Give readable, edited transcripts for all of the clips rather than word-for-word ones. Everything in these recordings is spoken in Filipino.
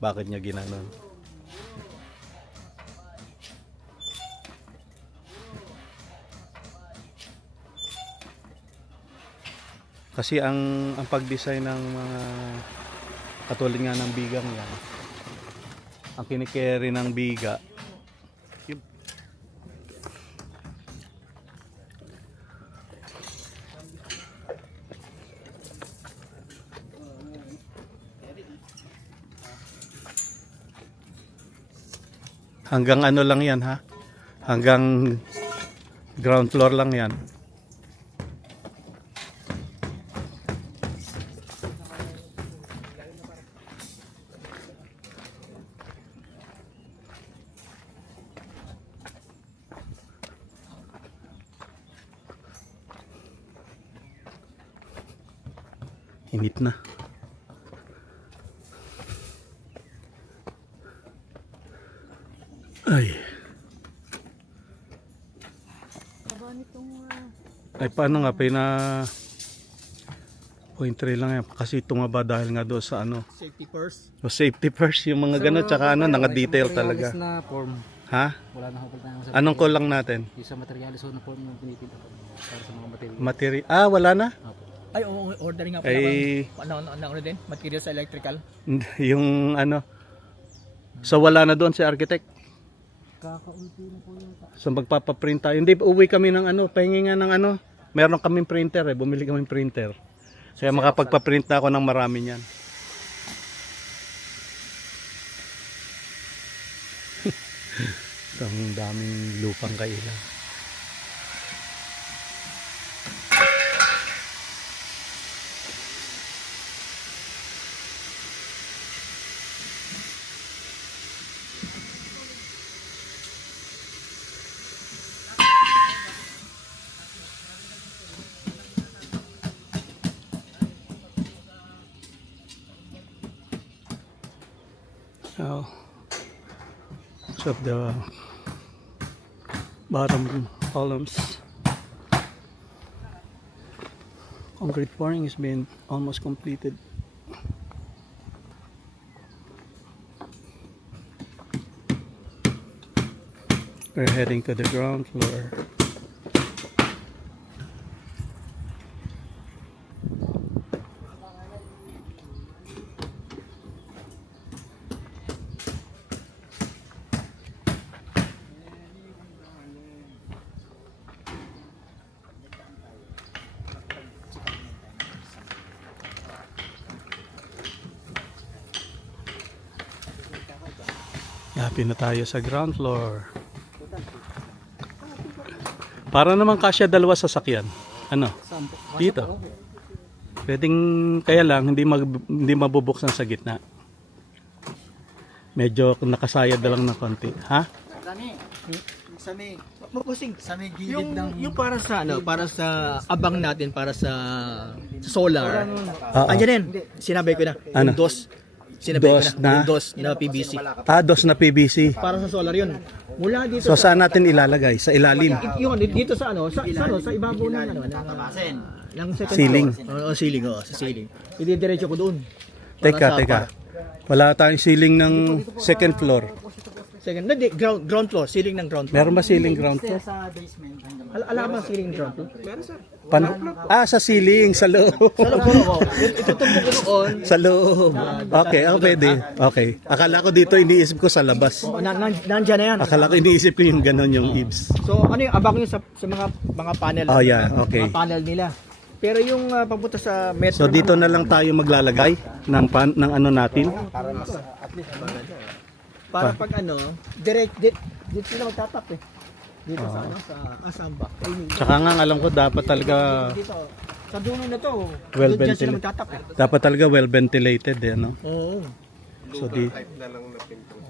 bakit niya ginanon. Kasi ang pag-design ng mga katulad nga ng bigang yan, ang kinikerry ng biga, hanggang ano lang yan ha, hanggang ground floor lang yan. Init na. Ay. Ay paano nga point 3 lang yan kasi tumaba dahil nga doon sa ano. Safety first. O safety first yung mga ganun tsaka ano, naka-detail talaga. Na form. Ha? Wala na hapag tayo sa Anong kulang natin? yung sa materialis na form yung pinipinta ko para sa mga material. Wala na? Ay, oo, ordering nga Ay, pala. Ano din? Materials electrical. yung ano, so wala na doon si architect. Kakaunti na po yun. So magpapaprint tayo. Hindi, uwi kami ng ano, pahingi nga ng ano. Meron kaming printer bumili kaming printer. Kaya makapagpaprint na ako ng marami niyan. Ang daming lupang kailan. So of the bottom columns, concrete pouring has been almost completed. We're heading to the ground floor. Happy na tayo sa ground floor. Para naman kasya dalawa sasakyan. Ano? Dito. Pwedeng kaya lang hindi mabubuksan sa gitna. Medyo nakasayad na lang ng konti. Ha? Sa may mapusing Sa may gilid ng yung para sa ano, para sa abang natin para sa solar. Oo. Andiyan din. Sinabi ko na. Ano? Yung DOS. Sinabi ko DOS na. na? Yung DOS na PVC. Dos na PVC. Para sa solar yun. Mula dito So saan natin ilalagay? Sa ilalim. yun dito sa ano, sa ibabaw ng ano, ng second Ceiling. floor. Ceiling, sa ceiling. Ididiretso ko doon. Para sa- Teka. Wala tayong ceiling ng second floor. Second, hindi, ground floor, ceiling ng ground floor. Meron ba ceiling ground floor? sa basement. Alam mo ceiling ng ground floor? Meron sir. Sa ceiling, sa loob. Sa loob ko, itutumbok ko doon. Sa loob. Okay, pwede. Okay. Akala ko dito iniisip ko sa labas. Nandiyan na yan. Akala ko iniisip ko yung ganon yung eaves. So ano yung abang yun sa mga panel? Oh, yeah, okay. Mga panel nila. Pero yung papunta sa metro. So dito na lang tayo maglalagay ng ano natin. Para pag ano, dito sila magtatap eh. Dito sa ano, sa Asamba. Tsaka nga alam ko dapat talaga Dito. Sa dulo na to. Well Doon dyan sila ventilated. magtatap eh. Dapat talaga well ventilated no? Oo. So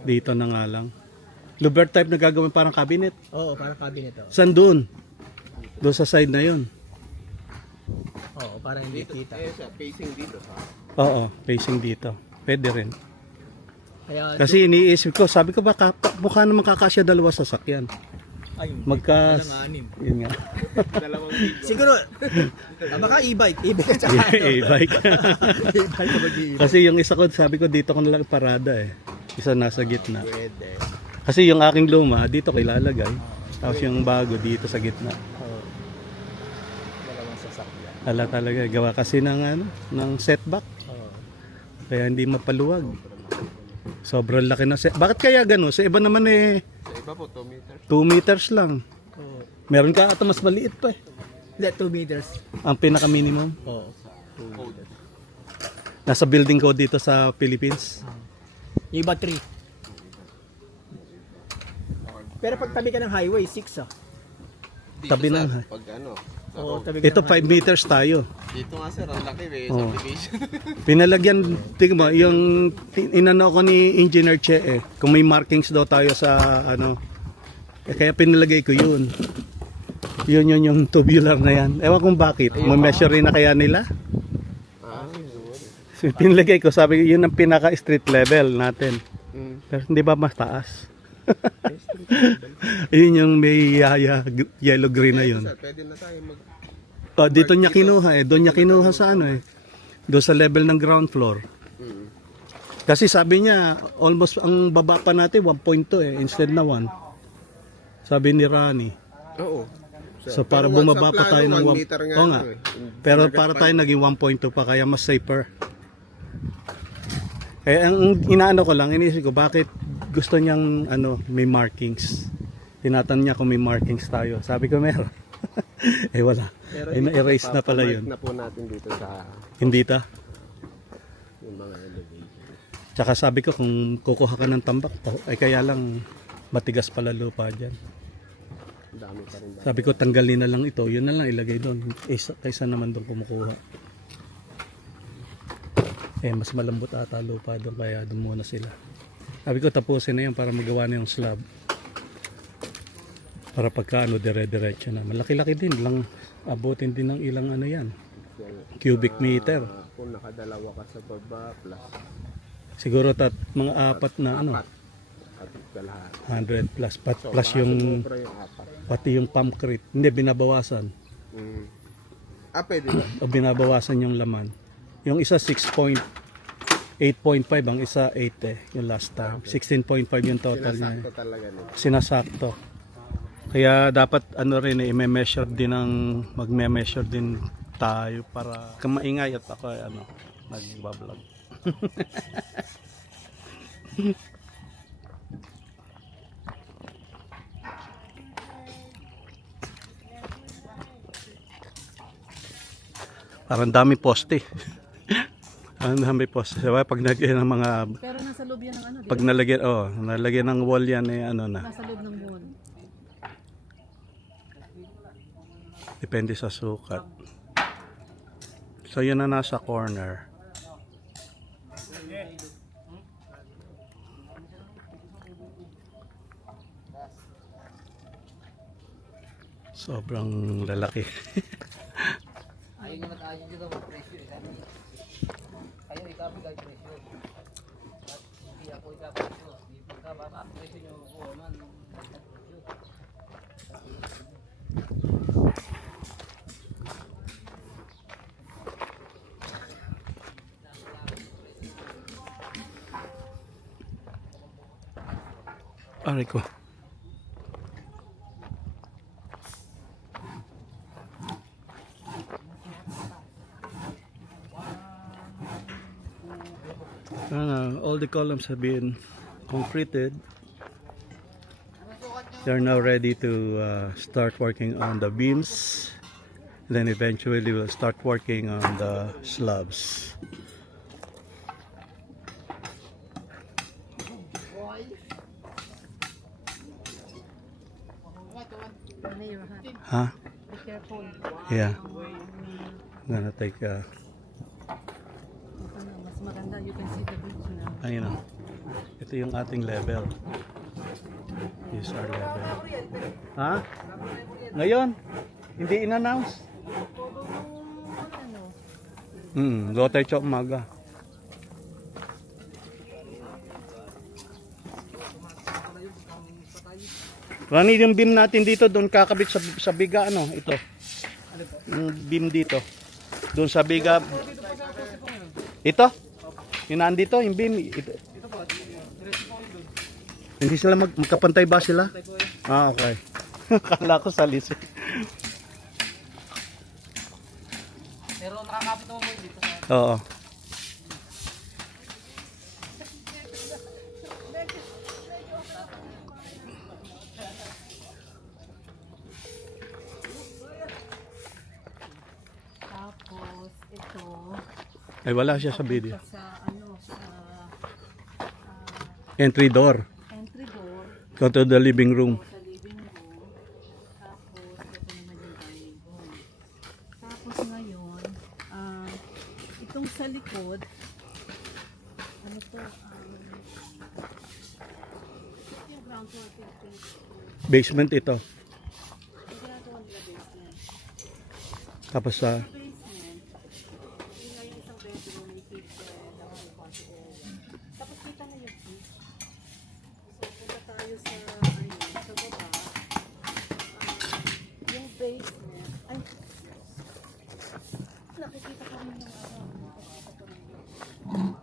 dito na nga lang. Louver type na gagawin parang cabinet. Oo, parang cabinet to. Saan doon? Doon sa side na yun. Oo, parang hindi kita. Oo, facing dito. Pwede rin. Kaya Kasi iniisip ko, sabi ko baka mukha naman kakasya dalawa sasakyan. Ay, Magka... anim. Yun nga. Siguro, baka e-bike. E-bike at saka E-bike. e-bike na mag-i-bike. Kasi yung isa ko, sabi ko dito ko nalang parada eh. Isa nasa gitna. Pwede. Kasi yung aking luma, dito ko ilalagay. Tapos yung bago dito sa gitna. Oo. Dalawang sasakyan. Ala talaga, gawa kasi ng, ano, ng setback. Oo. Kaya hindi mapaluwag. Sobrang laki na set. Bakit kaya gano'n? Sa iba naman eh, Sa iba po, 2 meters. 2 meters lang. Oo. Meron ka ata mas maliit pa eh. Hindi, 2 meters. Ang pinaka-minimum. Oo. Nasa building ko dito sa Philippines. Yung iba 3. Pero pag tabi ka ng highway, 6 ah. Dito, Tabi sir, ng- Pag ano, sa Oo, road. tabi ka Ito ng 5 meters tayo. Dito nga sir, ang laki eh, Oo. subdivision. Pinalagyan, tingnan mo, yung inano ko ni Engineer Che eh, kung may markings daw tayo sa ano, kaya pinalagay ko yun. Yun yung tubular na yan. Ewan kung bakit, ma-measure rin na kaya nila. So, pinalagay ko, sabi ko, yun ang pinaka street level natin. Pero hindi ba mas taas? Yun yung may yellow green na yun. Sir, pwede na tayo mag... Oh, dito niya kinuha eh. Doon niya kinuha sa ano eh. Doon sa level ng ground floor. Kasi sabi niya, almost ang baba pa natin 1.2 eh, instead na 1. Sabi ni Rani. Oo. So para Pero bumaba sa pa tayo ng 1 1. meter nga Oo nga. ano eh. Pero para tayo naging 1.2 pa kaya mas safer. Kaya ang inaano ko lang, inisip ko bakit gusto niyang ano, may markings. Tinatanong niya kung may markings tayo. Sabi ko meron. Eh wala. Pero Ay na-erase na pala yun. na po natin dito sa Hindi ta. yung mga elevation. Tsaka sabi ko kung kukuha ka ng tambak, ay kaya lang matigas pala lupa dyan. Ang dami pa rin. Sabi ko tanggalin na lang ito, yun na lang ilagay doon. Kaysa naman doon kumukuha. Eh mas malambot ata lupa doon kaya doon muna sila. Sabi ko tapusin na yan para magawa na yung slab. Para pagka ano dire-diretso na. Malaki-laki din lang. Abutin din ng ilang ano yan. Cubic meter. Kung nakadalawa ka sa baba, plus Siguro mga apat na ano. at kalahati. 100 plus. So, Plus baka yung sumobra yung 4. pati yung pump crate. Hindi, binabawasan. Pwede na. O binabawasan yung laman. Yung isa 8.5 ang isa 8 eh, yung last time. 16.5 yung total niya. Sinasakto talaga nito. Sinasakto. Kaya dapat ano rin i-measure din ng magme-measure din tayo para kamaingay at ako ano nagba-vlog. Parang dami poste. Ang dami poste. Diba? Pag nalagyan ng mga Pero nasa loob yan ng ano, pag nalagyan nalagyan ng wall yan eh ano na. nasa loob ng mall. Depende sa sukat. So yun na nasa corner. Sobrang lalaki. Ayun naman tayo dito ang presyo eh. Kayo ikapi kayo presyo. At hindi ako ikapi presyo. Hindi pagka baba presyo nyo kuha man. Aray ko. All the columns have been concreted. They're now ready to start working on the beams. Then eventually we'll start working on the slabs. Mayor, ha? Huh? Be careful. Yeah. I'm gonna take Mas maganda, you can see the bridge na. ayun na. Ito yung ating level. This is our level. Ha? Ngayon? Hindi in-announce? Low tayo siya umaga. Rani, yung beam natin dito, doon kakabit sa biga, ano, ito. Yung beam dito. Doon sa biga. Ito? Yung nandito, yung beam. Ito. Hindi sila magkapantay ba sila? Ah, okay. Kala ko salis. Pero nakakapit naman po dito sa Oo. Tapos, ito, Ay, wala siya sa video. sa ano, sa Entry door. entry door, Go to the living room. sa living room. Tapos, ito naman yung dining room. Tapos ngayon, itong sa likod, ano to, yung ground floor, Basement ito. yung ginagawa nila basement. Tapos sa Basement, yun nga yung isang bedroom, may kitchen, may party area. Tapos kita na yung beach. So, punta tayo sa, sa baba. Yung basement, ay, nakikita ko rin yung nakikita ko rin yung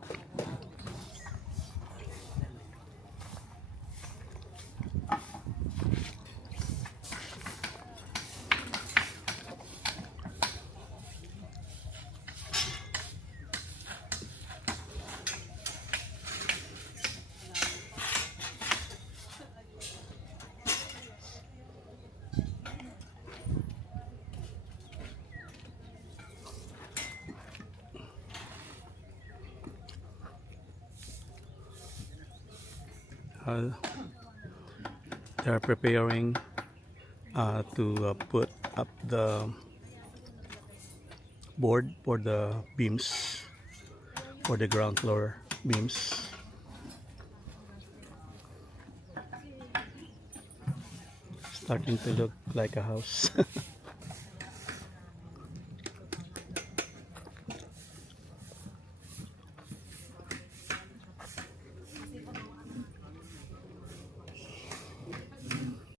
they are preparing to put up the board for the beams, for the ground floor beams. Starting to look like a house.